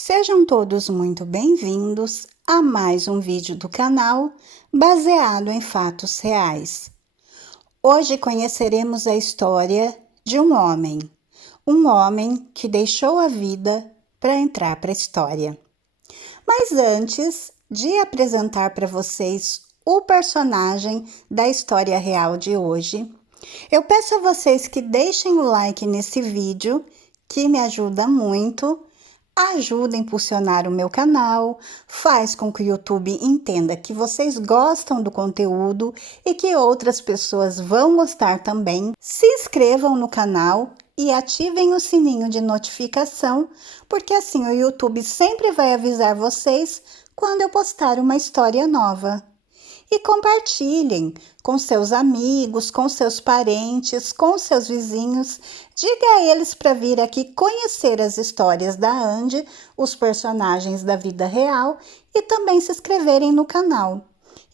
Sejam todos muito bem-vindos a mais um vídeo do canal baseado em fatos reais. Hoje conheceremos a história de um homem que deixou a vida para entrar para a história. Mas antes de apresentar para vocês o personagem da história real de hoje, eu peço a vocês que deixem o like nesse vídeo, que me ajuda muito. Ajuda a impulsionar o meu canal, faz com que o YouTube entenda que vocês gostam do conteúdo e que outras pessoas vão gostar também. Se inscrevam no canal e ativem o sininho de notificação, porque assim o YouTube sempre vai avisar vocês quando eu postar uma história nova. E compartilhem com seus amigos, com seus parentes, com seus vizinhos. Diga a eles para vir aqui conhecer as histórias da Andy, os personagens da vida real e também se inscreverem no canal.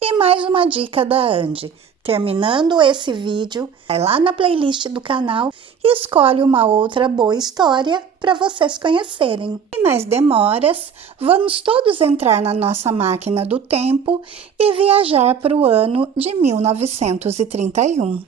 E mais uma dica da Andy. Terminando esse vídeo, vai lá na playlist do canal e escolhe uma outra boa história para vocês conhecerem. Sem mais demoras, vamos todos entrar na nossa máquina do tempo e viajar para o ano de 1931.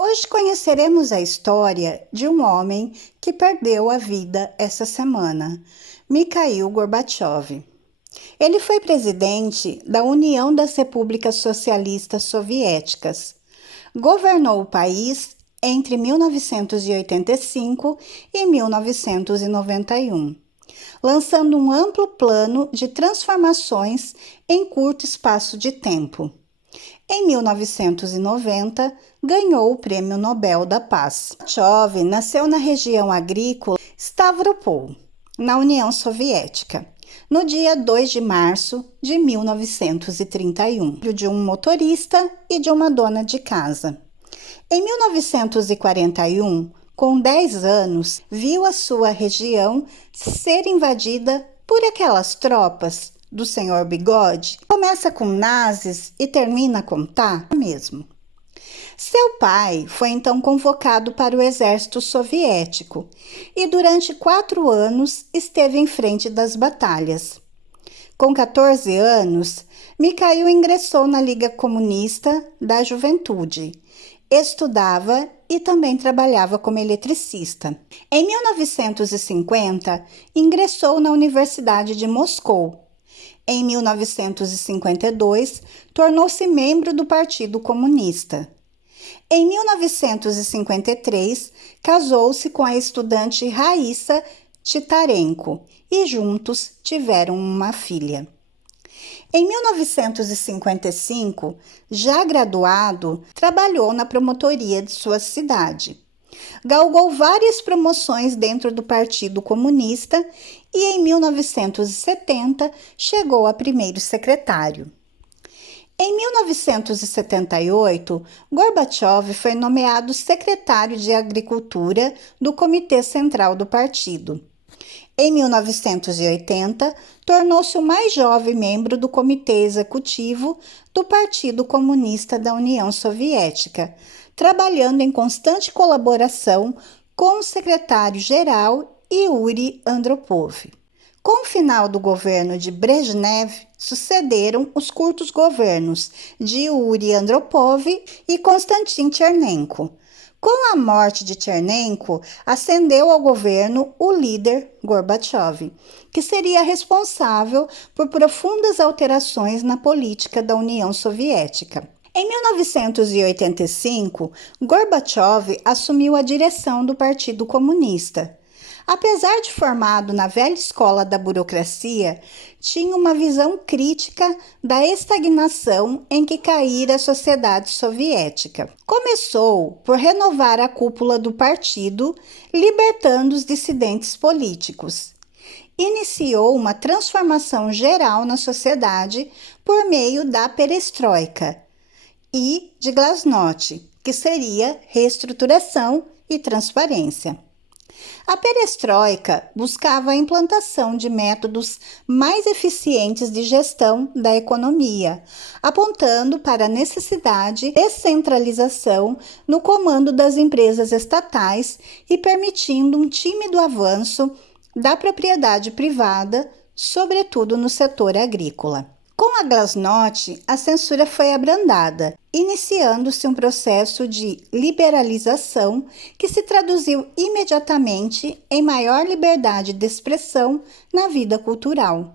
Hoje conheceremos a história de um homem que perdeu a vida essa semana, Mikhail Gorbachev. Ele foi presidente da União das Repúblicas Socialistas Soviéticas. Governou o país entre 1985 e 1991, lançando um amplo plano de transformações em curto espaço de tempo. Em 1990, ganhou o Prêmio Nobel da Paz. Gorbachev nasceu na região agrícola Stavropol, na União Soviética, no dia 2 de março de 1931, filho de um motorista e de uma dona de casa. Em 1941, com 10 anos, viu a sua região ser invadida por aquelas tropas do Senhor Bigode. Começa com nazis e termina com mesmo. Seu pai foi então convocado para o exército soviético e durante 4 anos esteve em frente das batalhas. Com 14 anos, Mikhail ingressou na Liga Comunista da Juventude, estudava e também trabalhava como eletricista. Em 1950, ingressou na Universidade de Moscou. Em 1952, tornou-se membro do Partido Comunista. Em 1953, casou-se com a estudante Raissa Titarenko e juntos tiveram uma filha. Em 1955, já graduado, trabalhou na promotoria de sua cidade. Galgou várias promoções dentro do Partido Comunista e em 1970 chegou a primeiro secretário. Em 1978, Gorbachev foi nomeado secretário de Agricultura do Comitê Central do Partido. Em 1980, tornou-se o mais jovem membro do Comitê Executivo do Partido Comunista da União Soviética, trabalhando em constante colaboração com o secretário-geral Yuri Andropov. Com o final do governo de Brezhnev, sucederam os curtos governos de Yuri Andropov e Konstantin Chernenko. Com a morte de Chernenko, ascendeu ao governo o líder Gorbachev, que seria responsável por profundas alterações na política da União Soviética. Em 1985, Gorbachev assumiu a direção do Partido Comunista. Apesar de formado na velha escola da burocracia, tinha uma visão crítica da estagnação em que caíra a sociedade soviética. Começou por renovar a cúpula do partido, libertando os dissidentes políticos. Iniciou uma transformação geral na sociedade por meio da perestroika e de glasnost, que seria reestruturação e transparência. A perestroika buscava a implantação de métodos mais eficientes de gestão da economia, apontando para a necessidade de descentralização no comando das empresas estatais e permitindo um tímido avanço da propriedade privada, sobretudo no setor agrícola. Com a Glasnost, a censura foi abrandada, iniciando-se um processo de liberalização que se traduziu imediatamente em maior liberdade de expressão na vida cultural.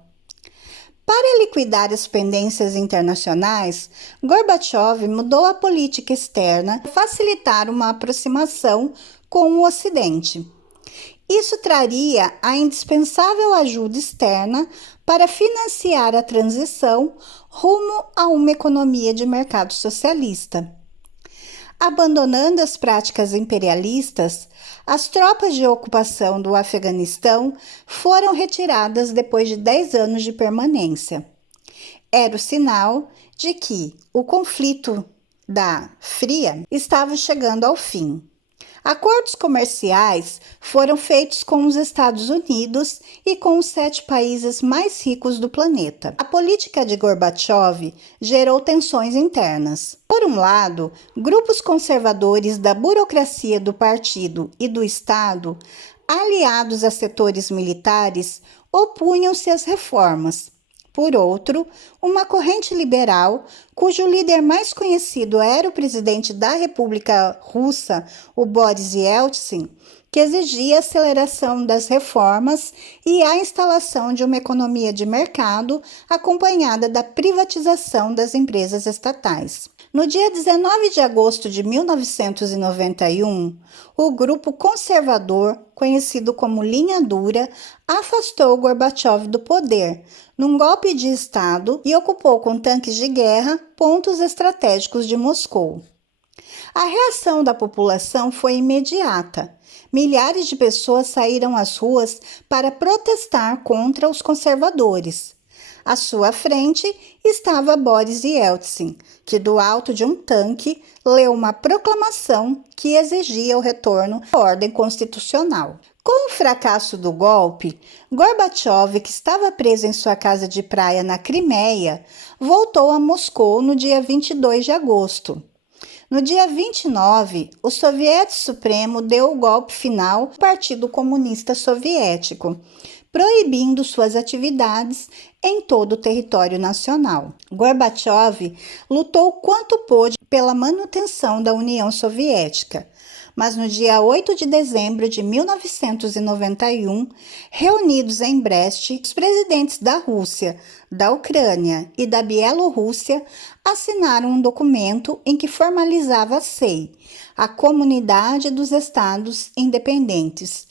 Para liquidar as pendências internacionais, Gorbachev mudou a política externa para facilitar uma aproximação com o Ocidente. Isso traria a indispensável ajuda externa para financiar a transição rumo a uma economia de mercado socialista. Abandonando as práticas imperialistas, as tropas de ocupação do Afeganistão foram retiradas depois de 10 anos de permanência. Era o sinal de que o conflito da Fria estava chegando ao fim. Acordos comerciais foram feitos com os Estados Unidos e com os 7 países mais ricos do planeta. A política de Gorbachev gerou tensões internas. Por um lado, grupos conservadores da burocracia do partido e do Estado, aliados a setores militares, opunham-se às reformas. Por outro, uma corrente liberal, cujo líder mais conhecido era o presidente da República Russa, o Boris Yeltsin, que exigia a aceleração das reformas e a instalação de uma economia de mercado acompanhada da privatização das empresas estatais. No dia 19 de agosto de 1991, o grupo conservador, conhecido como Linha Dura, afastou Gorbachev do poder, num golpe de Estado, e ocupou com tanques de guerra pontos estratégicos de Moscou. A reação da população foi imediata. Milhares de pessoas saíram às ruas para protestar contra os conservadores. À sua frente estava Boris Yeltsin, que do alto de um tanque leu uma proclamação que exigia o retorno à ordem constitucional. Com o fracasso do golpe, Gorbachev, que estava preso em sua casa de praia na Crimeia, voltou a Moscou no dia 22 de agosto. No dia 29, o Soviete Supremo deu o golpe final ao Partido Comunista Soviético, proibindo suas atividades em todo o território nacional. Gorbachev lutou quanto pôde pela manutenção da União Soviética, mas no dia 8 de dezembro de 1991, reunidos em Brest, os presidentes da Rússia, da Ucrânia e da Bielorrússia assinaram um documento em que formalizava a SEI, a Comunidade dos Estados Independentes,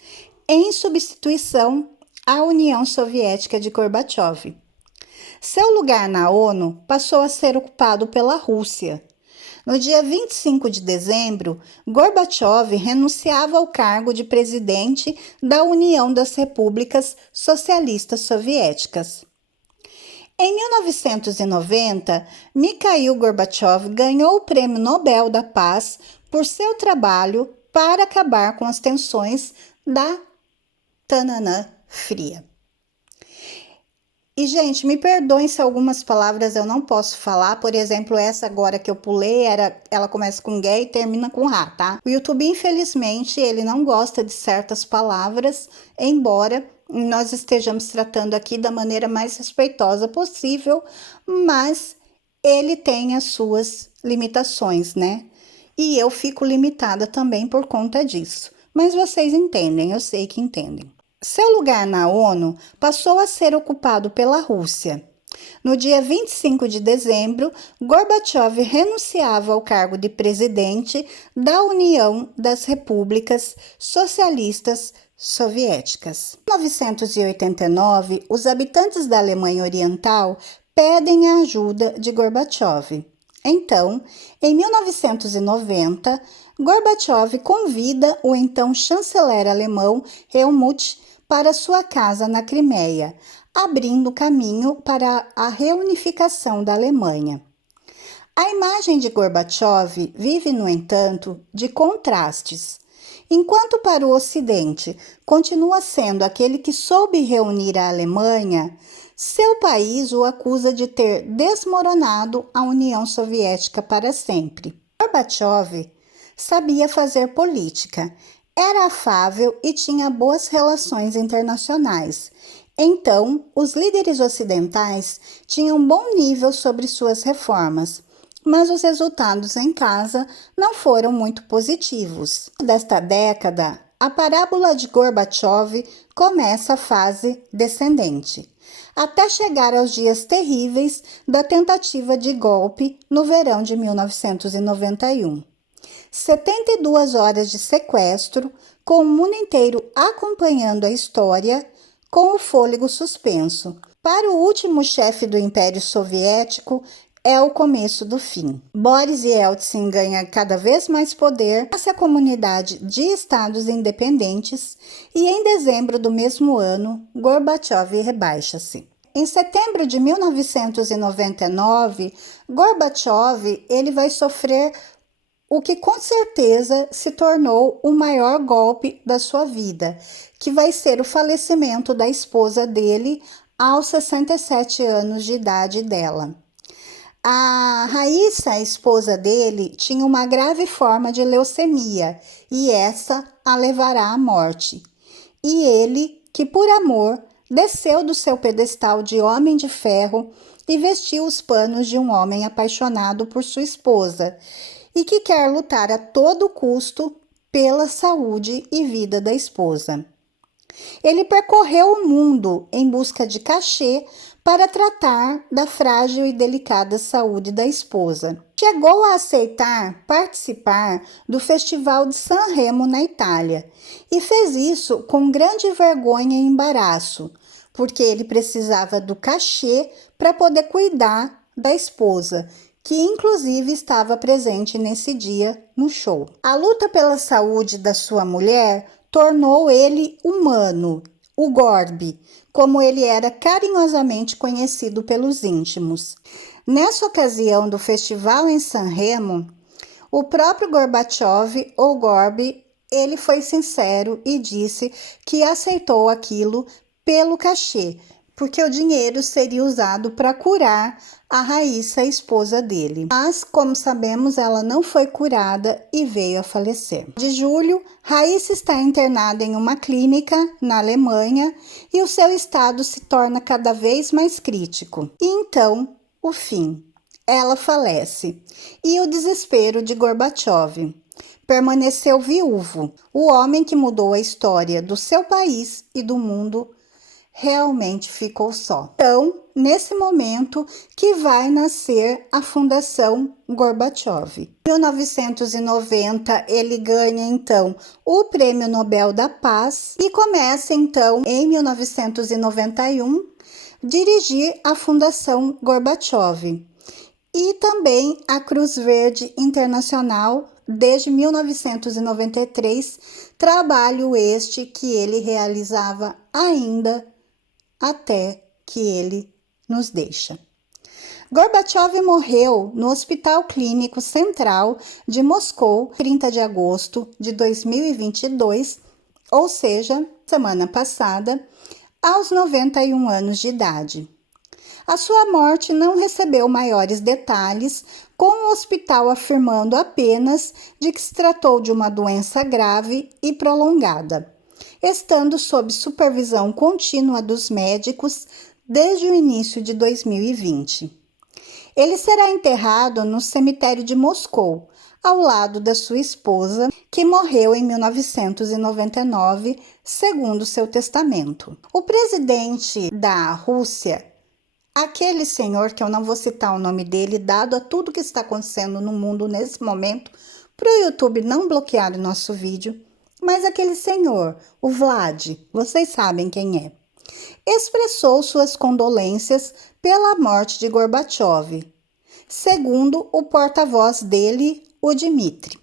em substituição à União Soviética de Gorbachev. Seu lugar na ONU passou a ser ocupado pela Rússia. No dia 25 de dezembro, Gorbachev renunciava ao cargo de presidente da União das Repúblicas Socialistas Soviéticas. Em 1990, Mikhail Gorbachev ganhou o Prêmio Nobel da Paz por seu trabalho para acabar com as tensões da Tananã Fria. E, gente, me perdoem se algumas palavras eu não posso falar. Por exemplo, essa agora que eu pulei, ela começa com gay e termina com ra, tá? O YouTube, infelizmente, ele não gosta de certas palavras, embora nós estejamos tratando aqui da maneira mais respeitosa possível, mas ele tem as suas limitações, né? E eu fico limitada também por conta disso. Mas vocês entendem, eu sei que entendem. Seu lugar na ONU passou a ser ocupado pela Rússia. No dia 25 de dezembro, Gorbachev renunciava ao cargo de presidente da União das Repúblicas Socialistas Soviéticas. Em 1989, os habitantes da Alemanha Oriental pedem a ajuda de Gorbachev. Então, em 1990, Gorbachev convida o então chanceler alemão Helmut para sua casa na Crimeia, abrindo caminho para a reunificação da Alemanha. A imagem de Gorbachev vive, no entanto, de contrastes. Enquanto para o Ocidente continua sendo aquele que soube reunir a Alemanha, seu país o acusa de ter desmoronado a União Soviética para sempre. Gorbachev sabia fazer política, era afável e tinha boas relações internacionais. Então, os líderes ocidentais tinham bom nível sobre suas reformas, mas os resultados em casa não foram muito positivos. Desta década, a parábola de Gorbachev começa a fase descendente, até chegar aos dias terríveis da tentativa de golpe no verão de 1991. 72 horas de sequestro, com o mundo inteiro acompanhando a história com o fôlego suspenso. Para o último chefe do Império Soviético, é o começo do fim. Boris Yeltsin ganha cada vez mais poder, nasce a Comunidade de Estados Independentes e em dezembro do mesmo ano, Gorbachev rebaixa-se. Em setembro de 1999, Gorbachev ele vai sofrer o que com certeza se tornou o maior golpe da sua vida, que vai ser o falecimento da esposa dele aos 67 anos de idade dela. A Raíssa, a esposa dele, tinha uma grave forma de leucemia e essa a levará à morte. E ele, que por amor, desceu do seu pedestal de homem de ferro e vestiu os panos de um homem apaixonado por sua esposa e que quer lutar a todo custo pela saúde e vida da esposa. Ele percorreu o mundo em busca de cachê para tratar da frágil e delicada saúde da esposa. Chegou a aceitar participar do Festival de San Remo na Itália e fez isso com grande vergonha e embaraço, porque ele precisava do cachê para poder cuidar da esposa, que inclusive estava presente nesse dia no show. A luta pela saúde da sua mulher tornou ele humano, o Gorbi, como ele era carinhosamente conhecido pelos íntimos. Nessa ocasião do festival em San Remo, o próprio Gorbachev, ou Gorbi, ele foi sincero e disse que aceitou aquilo pelo cachê, porque o dinheiro seria usado para curar a Raíssa, a esposa dele. Mas, como sabemos, ela não foi curada e veio a falecer. De julho, Raíssa está internada em uma clínica na Alemanha e o seu estado se torna cada vez mais crítico. E então, o fim. Ela falece. E o desespero de Gorbachev. Permaneceu viúvo. O homem que mudou a história do seu país e do mundo realmente ficou só. Então, nesse momento que vai nascer a Fundação Gorbachev. Em 1990, ele ganha então o Prêmio Nobel da Paz e começa então em 1991 dirigir a Fundação Gorbachev e também a Cruz Verde Internacional desde 1993, trabalho este que ele realizava ainda até que ele nos deixa. Gorbachev morreu no Hospital Clínico Central de Moscou, 30 de agosto de 2022, ou seja, semana passada, aos 91 anos de idade. A sua morte não recebeu maiores detalhes, com o hospital afirmando apenas de que se tratou de uma doença grave e prolongada, estando sob supervisão contínua dos médicos desde o início de 2020. Ele será enterrado no cemitério de Moscou, ao lado da sua esposa, que morreu em 1999, segundo seu testamento. O presidente da Rússia, aquele senhor, que eu não vou citar o nome dele, dado a tudo que está acontecendo no mundo nesse momento, para o YouTube não bloquear o nosso vídeo, mas aquele senhor, o Vlad, vocês sabem quem é, expressou suas condolências pela morte de Gorbachev, segundo o porta-voz dele, o Dmitry.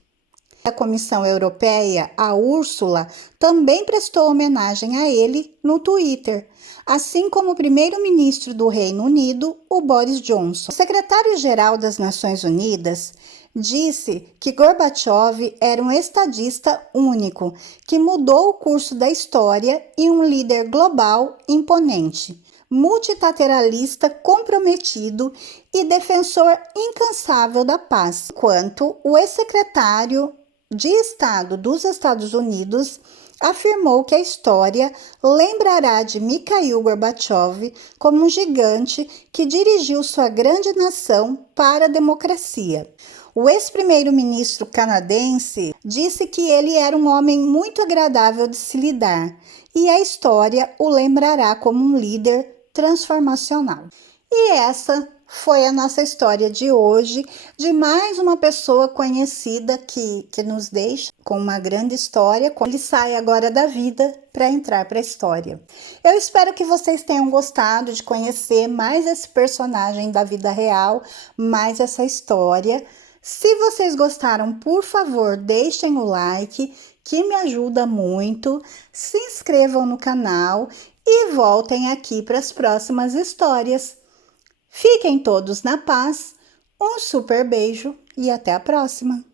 A Comissão Europeia, a Úrsula, também prestou homenagem a ele no Twitter, assim como o primeiro-ministro do Reino Unido, o Boris Johnson. O secretário-geral das Nações Unidas disse que Gorbachev era um estadista único, que mudou o curso da história e um líder global imponente, multilateralista comprometido e defensor incansável da paz, enquanto o ex-secretário de Estado dos Estados Unidos afirmou que a história lembrará de Mikhail Gorbachev como um gigante que dirigiu sua grande nação para a democracia. O ex-primeiro-ministro canadense disse que ele era um homem muito agradável de se lidar e a história o lembrará como um líder transformacional. E essa foi a nossa história de hoje, de mais uma pessoa conhecida que nos deixa com uma grande história, quando ele sai agora da vida para entrar para a história. Eu espero que vocês tenham gostado de conhecer mais esse personagem da vida real, mais essa história. Se vocês gostaram, por favor, deixem o like, que me ajuda muito. Se inscrevam no canal e voltem aqui para as próximas histórias. Fiquem todos na paz, um super beijo e até a próxima!